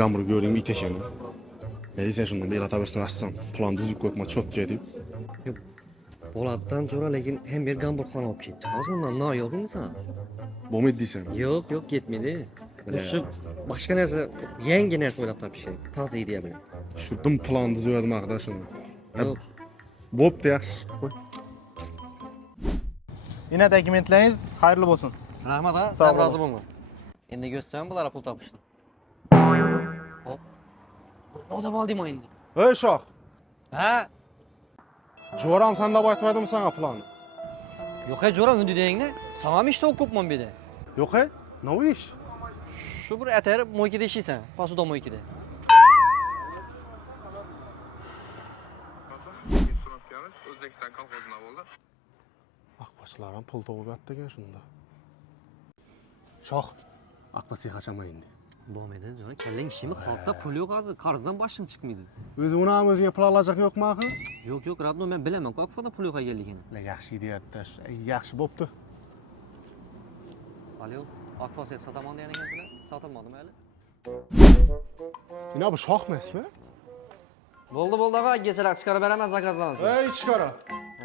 gamur göreyim iteşeni. Sen şundan bir ataversin açsam. Plan düzük koyma çok gedip. Polatdan sonra lekin hem bir gamburxona olib ketdi. Hozir undan no yo'q inson. Bu mu deysen? Yo'q, ketmedi. Shu boshqa narsa, yangi narsa o'ylab topishgan. Toza ideya bilan. Şuddum plan düzüverdim arkadaşım. Yo'q. Bop da yaxshi. Qo'y. Yine dokumentlarınız hayırlı olsun. Rahmat ha, Sağ sen ol. rozi bo'lma. Endi ko'rsam bular pul topishdi. Hop. Odam oldim endi. Ey Shoh. Ha? Joram sen de aytmadım sana planı. Yo'q, jo'ram undi degingni. Samam ishda o'qibman bu yerda. Yok he? Ne o iş? Shu bir atar mo'ykida ishlaysan, posuda mo'ykida. Nasıl? So'rab O'zbekiston kolxozuna bo'ldi. Akbaşlarım pul to'g'ib yotdi ekan shunda. Shoh. Akbasiga qachamaydi. Bo'lmaydi, jo'ra, kallang ishimi, xalqda pul yo'q hozir, qarzdan boshing chiqmaydi. O'zi unamizga pul olacak yok mu axı? Yo'q, radno men bilaman, kokfoda pul yo'q ekanligini. La yaxshi ideyadir. Yaxshi bo'pti. Alo, Akfosga sotaman degan ekansizlar? Sotilmadimi hali? Yine bu Shoh emasmi? Bo'ldi, og'a, kechalar chiqarib beraman zakazdan. Ey chiqara.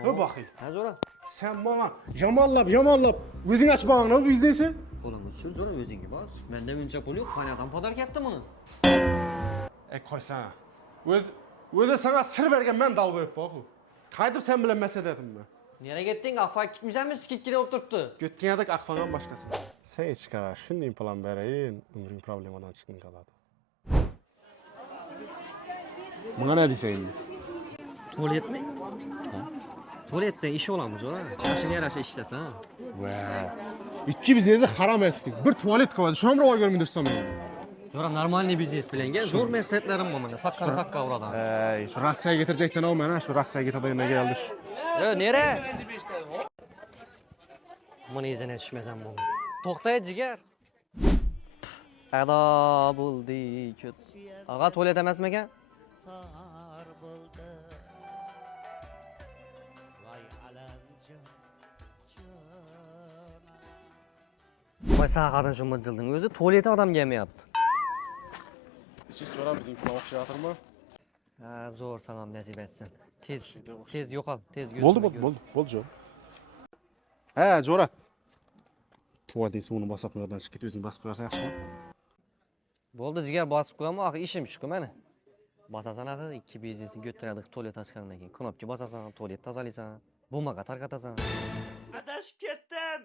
Ha bakayım. Ha, jo'ra. Sen bana yamanlab o'zing ochmoqni biznesi? Qo'limni tushir, jo'ra, o'zingga bos. Menda buncha pul yo'q, qaniyatan podarka etdimi? Qo'ysana. O'zi sana sir bergan men dal qo'yib boqu. Qaytib sen bilan masala edimmi? Nereye gittin? Afa gitmişsenmi? Skitkide o'tiribdi. Ketgandik aqfangan boshqasi. Sen chiqara, shunday plan berayin, umring problemadan chiqmay qoladi. Bunga ne deysan endi? Tuvaletmi? Tuvaletda ish olamiz, jo'ra. Mashina yarasha ishlasan. Va. Ikki biznesi haram etdik. Bir tuvalet koydu. Şuna bir oy görmüyorsun beni. Jo'ra, normalniy biznes bilan gel. Zo'r mesleklerim bor menda. Sakka uradan. Ey, şu Rossiyaga getireceksen o meni, şu Rossiyaga getadigan geldi şu. Yo, nere? Buni izine tushmasam bo'ldi. To'xta, jigar. Ado bo'ldi, ko'z. Ag'a, tuvalet emasmi ekan? Voy, saqadan shu mijilding o'zi tuvaleti odam kelmayapti. Hiç çora bizimkine o'xshayaptimi? Ha, zo'r, salom nasib etsin. Tez yo'qol, tez ko'z. Bo'ldi jo. Ha, Jo'ra. Tuvaletning suvini bosib qo'ygan chiqib o'zing bosib qo'yarsan yaxshimi? Bo'ldi, jigar, bosib qo'yaman, axir ishim shuku mana. Bosasan axir, ikki biznesni ko'taradi tuvalet ochgandan keyin. Knopka bosasan, tuvalet tozalaysan, bo'lmaga tarqatasan. Adashib ketdim.